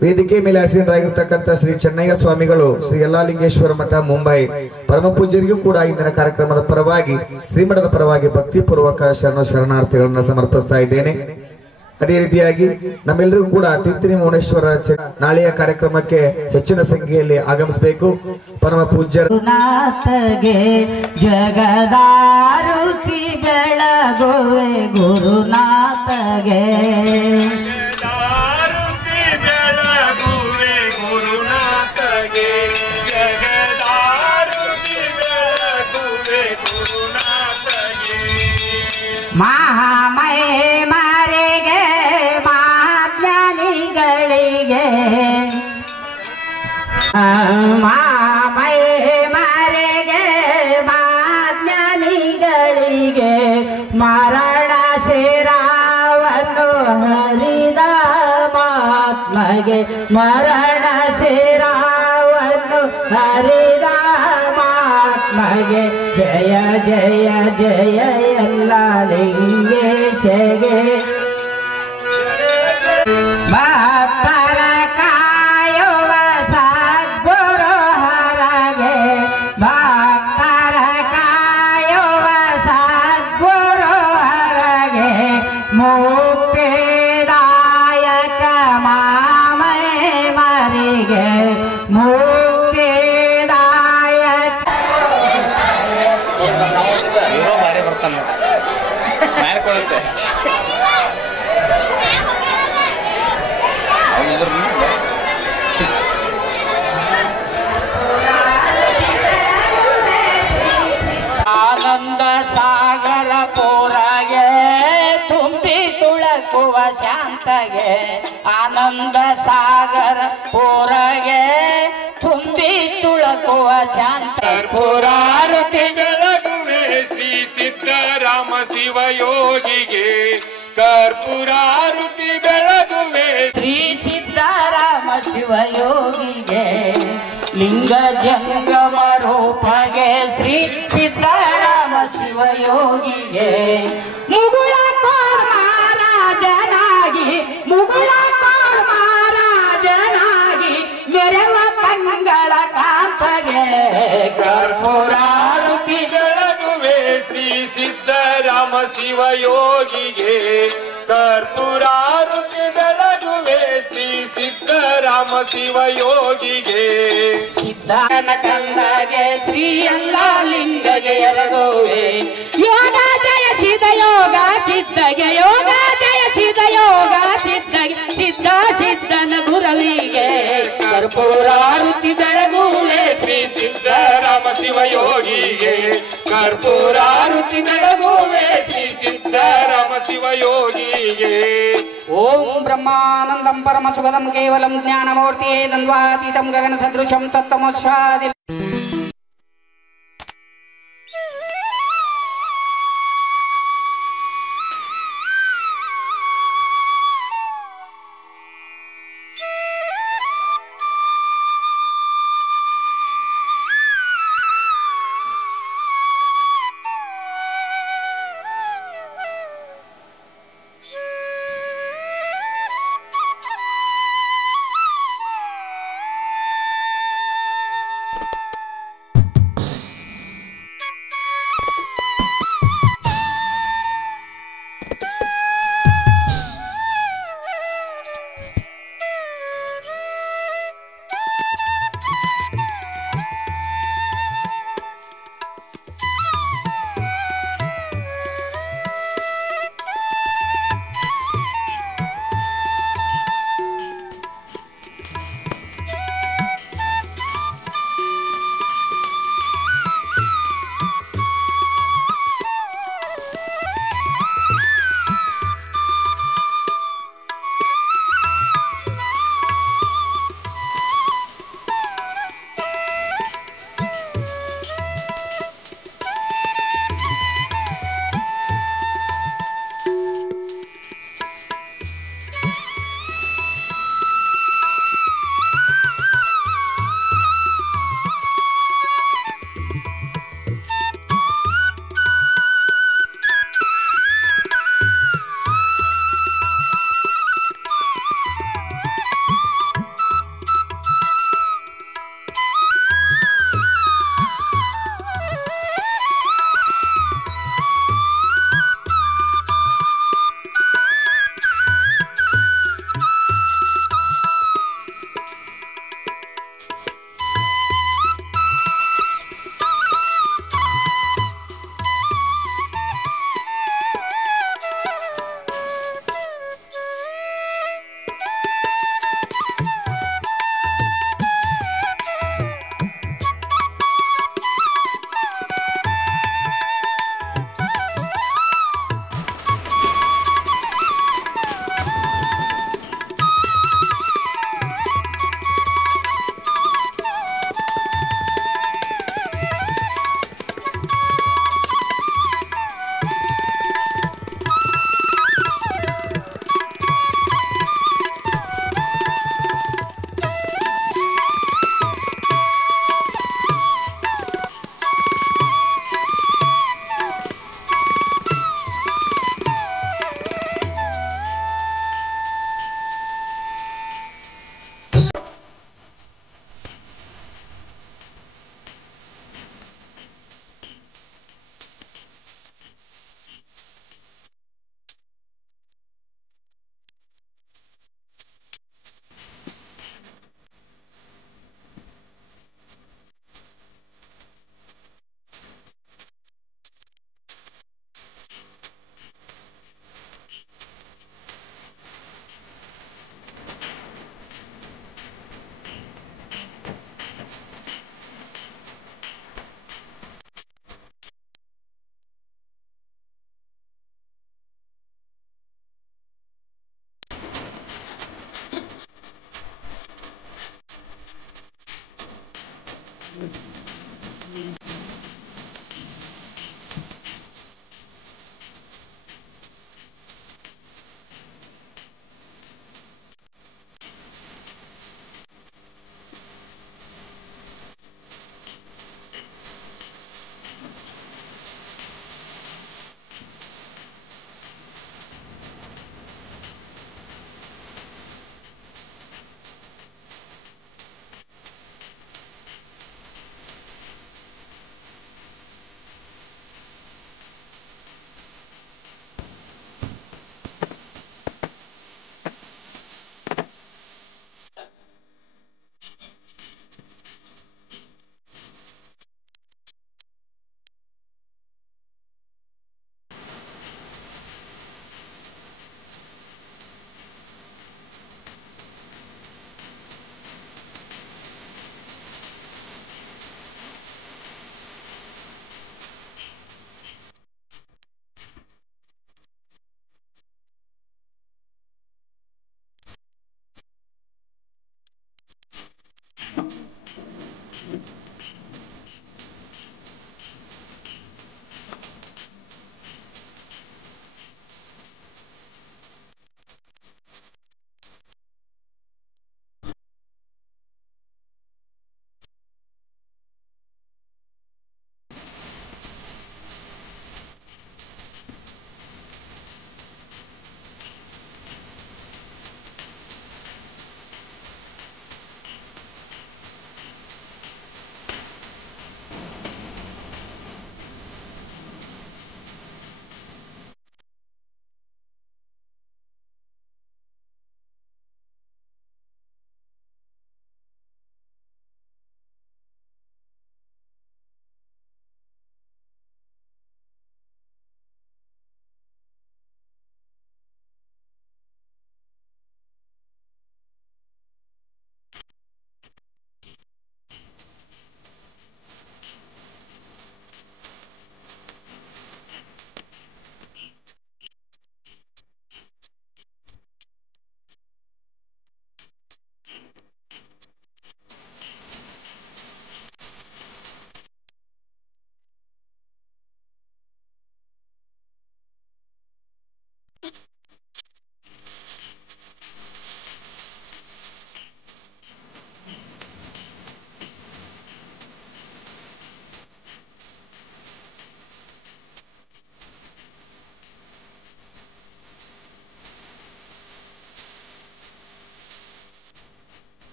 ವೇದಿಕೆ ಮೇಲೆ ಆಸೀನರಾಗಿರ್ತಕ್ಕಂಥ ಶ್ರೀ ಚೆನ್ನಯ್ಯ ಸ್ವಾಮಿಗಳು ಶ್ರೀ ಯಲ್ಲಾಲಿಂಗೇಶ್ವರ ಮಠ ಮುಂಬೈ ಪರಮ ಪೂಜ್ಯರಿಗೂ ಕೂಡ ಇಂದಿನ ಕಾರ್ಯಕ್ರಮದ ಪರವಾಗಿ ಶ್ರೀಮಠದ ಪರವಾಗಿ ಭಕ್ತಿಪೂರ್ವಕ ಶರಣಾರ್ಥಿಗಳನ್ನು ಸಮರ್ಪಿಸ್ತಾ ಇದ್ದೇನೆ. ಅದೇ ರೀತಿಯಾಗಿ ನಮ್ಮೆಲ್ಲರಿಗೂ ಕೂಡ ತಿಂತಿನಿ ಮೌನೇಶ್ವರ ನಾಳೆಯ ಕಾರ್ಯಕ್ರಮಕ್ಕೆ ಹೆಚ್ಚಿನ ಸಂಖ್ಯೆಯಲ್ಲಿ ಆಗಮಿಸಬೇಕು. ಪರಮ ಪೂಜ್ಯರು ಜಗದಾರುತಿ ಬೆಳಗುವೆ ಗುರುನಾಥಗೆ ಮಹಾಮಯ ಮಾರಿಗೆ ಮಾಜ್ಞಾನಿಗಳಿಗೆ ಮಹಾಮಯ ಮಾರಿಗೆ ಮಾಜ್ಞಾನಿಗಳಿಗೆ ಮರಣ ಶಿರಾವನ್ನು ಹರಿದ ಮಾತ್ಮಗೆ ಮರಣ ಶಿರಾವನ್ನು ಹರಿದ ಮಾತ್ಮಗೆ ಜಯ ಜಯ ಜಯ ಯಲ್ಲಾಲಿಂಗೇಶಗೆ ಭಕ್ತರ ಕಾಯುವ ಸದ್ಗುರು ಹರಗೆ ಭಕ್ತರ ಕಾಯುವ ಸದ್ಗುರು ಹರಗೆ ಮುಕ್ತಿದಾಯಕ ಮಾಮಯ ಮರಿಗೆ ಆನಂದ ಸಾಗರ ಪೂರಗೆ ತುಂಬಿ ತುಳಕುವ ಶಾಂತಗೆ ಆನಂದ ಸಾಗರ ಪೂರಗೆ ತುಂಬಿ ತುಳಕುವ ಶಾಂತ ಪುರಾರತಿ ಬೆಳಗುವೆ ಶ್ರೀ ಸಿದ್ದರಾಮ ಶಿವಯೋಗಿಗೆ ಕರ್ಪೂರಾರುತಿ ಬೆಳಗುವೆ ಶ್ರೀ ಸಿದ್ದರಾಮ ಶಿವಯೋಗಿಗೆ ಲಿಂಗ ಜಂಗಮ ರೂಪಗೆ ಶ್ರೀ ಸಿದ್ದರಾಮ ಶಿವಯೋಗಿಗೆ ಮುಗುಳ ಮಹಾರಾಜನಾಗಿ ಮುಗುಳ ಮಹಾರಾಜನಾಗಿ ಮೆರವ ಕಂಗಳ ಕಾಂತಗೆ ಕರ್ಪೂರಾರುತಿ ಬೆಳಗುವೆ ಶ್ರೀ ಸಿದ್ದರಾಮ ಶಿವಯೋಗಿಗೆ ಕರ್ಪೂರಾರುತಿ ಬೆಳಗುವೆ ಶ್ರೀ ಸಿದ್ದರಾಮ ಶಿವಯೋಗಿಗೆ ಸಿದ್ಧನ ಕಂದಗೆ ಶ್ರೀ ಯಲ್ಲಾಲಿಂಗಗೆ ಎರಗುವೆ ಯೋಗ ಜಯಸಿದ ಯೋಗ ಸಿದ್ಧಗೆ ಯೋಗ ಜಯಸಿದ ಯೋಗ ಸಿದ್ಧಗೆ ಸಿದ್ಧ ಸಿದ್ಧನ ಗುರವಿಗೆ ಕರ್ಪೂರಾರುತಿ ಬೆಳಗುವೆ ಶ್ರೀ ಸಿದ್ದರಾಮ ಶಿವಯೋಗಿಗೆ ಕರ್ಪೂರಾರುತಿ ಬೆಳಗುವೆ ಶ್ರೀ ಸಿದ್ದರಾಮ ಶಿವಯೋಗಿಗೆ ಓಂ ಬ್ರಹ್ಮಾನಂದಂ ಪರಮ ಸುಖದಂ ಕೇವಲಂ ಜ್ಞಾನಮೂರ್ತಿಯೇ ದ್ವಂದ್ವಾತೀತಂ ಗಗನ ಸದೃಶಂ ತತ್ತಮಸ್ವಾದಿ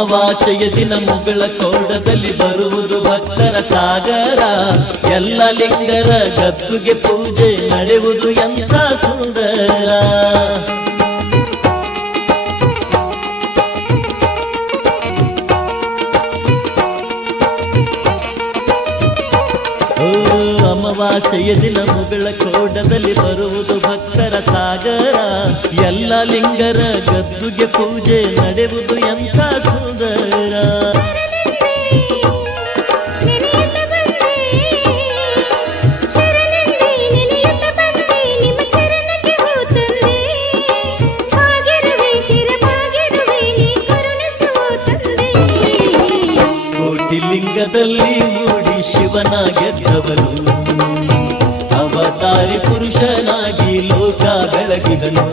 ಅಮಾವಾಸ್ಯೆಯ ದಿನ ಮುಗಳ ಕೋಡದಲ್ಲಿ ಬರುವುದು ಭಕ್ತರ ಸಾಗರ. ಎಲ್ಲ ಲಿಂಗರ ಗದ್ದುಗೆ ಪೂಜೆ ನಡೆಯುವುದು ಎಂಥ ಸುಂದರ. ಅಮಾವಾಸ್ಯೆಯ ದಿನ ಮುಗಳ ಕೋಡದಲ್ಲಿ ಬರುವುದು ಭಕ್ತರ ಸಾಗರ. ಎಲ್ಲ ಲಿಂಗರ ಗದ್ದುಗೆ ಪೂಜೆ ನಡೆಯುವುದು ಎಂಥ ಸುಂದರ. ಕೋಟಿ ಲಿಂಗದಲ್ಲಿ ಮೂಡಿ ಶಿವನ ಗೆದ್ದವನು, ಅವತಾರಿ ಪುರುಷನಾಗಿ ಲೋಕ ಬೆಳಗಿದನು.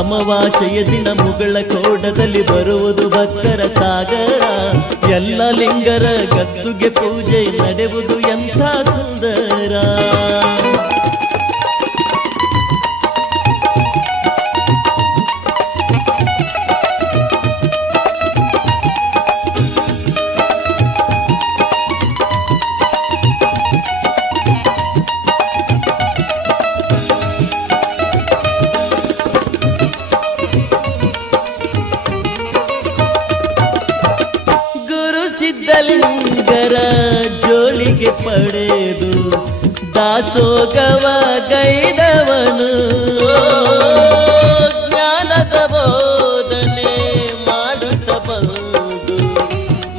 ಅಮಾವಾಸ್ಯೆಯ ದಿನ ಮುಗಳ ಕೋಡದಲ್ಲಿ ಬರುವುದು ಭಕ್ತರ ಸಾಗರ. ಎಲ್ಲ ಲಿಂಗರ ಗದ್ದುಗೆ ಪೂಜೆ ನಡೆಯುವುದು ಎಂಥ ಸುಂದರ. ಸಿದ್ಧಲಿಂಗರ ಜೋಳಿಗೆ ಪಡೆದು ದಾಸೋಗವ ಗೈದವನು, ಜ್ಞಾನದ ಬೋಧನೆ ಮಾಡುತ್ತ ಬಂದು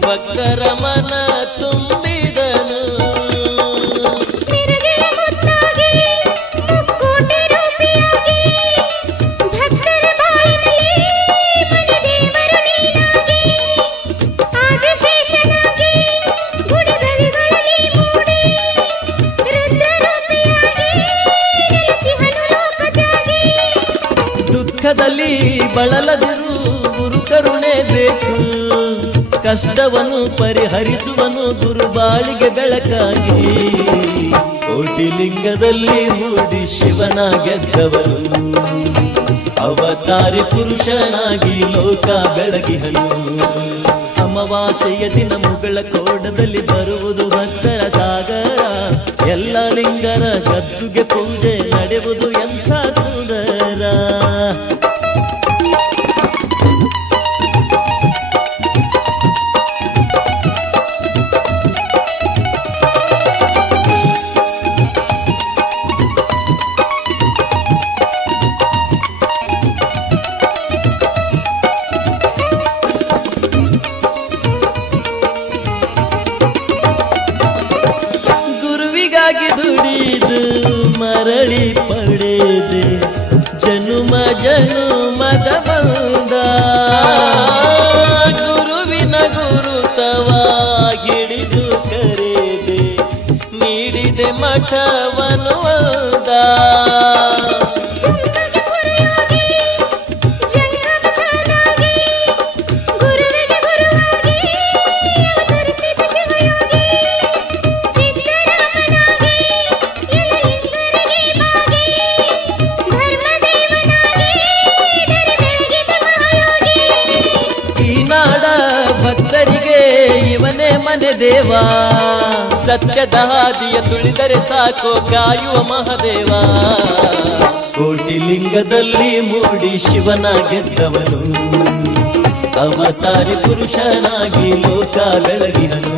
ಭಕ್ತರ ಮನ ತುಂಬಿದನು. ದುಃಖದಲ್ಲಿ ಬಳಲದಿರು ಗುರು ಕರುಣೆ ಬೇಕು, ಕಷ್ಟವನ್ನು ಪರಿಹರಿಸುವನು ಗುರು ಬಾಳಿಗೆ ಬೆಳಕಾಗಿ. ಕೋಟಿ ಲಿಂಗದಲ್ಲಿ ಮೂಡಿ ಶಿವನ ಗೆದ್ದವನು, ಅವತಾರಿ ಪುರುಷನಾಗಿ ಲೋಕ ಬೆಳಗಿಹನು. ಅಮಾವಾಸ್ಯೆಯ ದಿನ ಮುಗಳ ಕೋಡದಲ್ಲಿ ಬರುವುದು ಭಕ್ತರ ಸಾಗರ. ಎಲ್ಲ ಲಿಂಗರ ಗದ್ದುಗೆ ಪೂಜೆ ನಡೆಯುವುದು ಎಂಥ ಸುಂದರ. ದುಡಿದು ಮರಳಿ ಪಡೆದೆ ಜನುಮ ಜನುಮದ ಬಂದ, ಗುರುವಿನ ಗುರುತವ ಹಿಡಿದು ಕರೆದೆ ನೀಡಿದೆ ಮಠವನು ಅಂದ. ಮನೆ ದೇವ ಸತ್ಯದ ಹಾದಿಯ ತುಳಿದರೆ ಸಾಕೋ ಕಾಯುವ ಮಹಾದೇವ. ಕೋಟಿ ಲಿಂಗದಲ್ಲಿ ಮೂಡಿ ಶಿವನ ಗೆದ್ದವನು, ಅವತಾರಿ ಪುರುಷನಾಗಿ ಲೋಕ ಬೆಳಗಿದನು.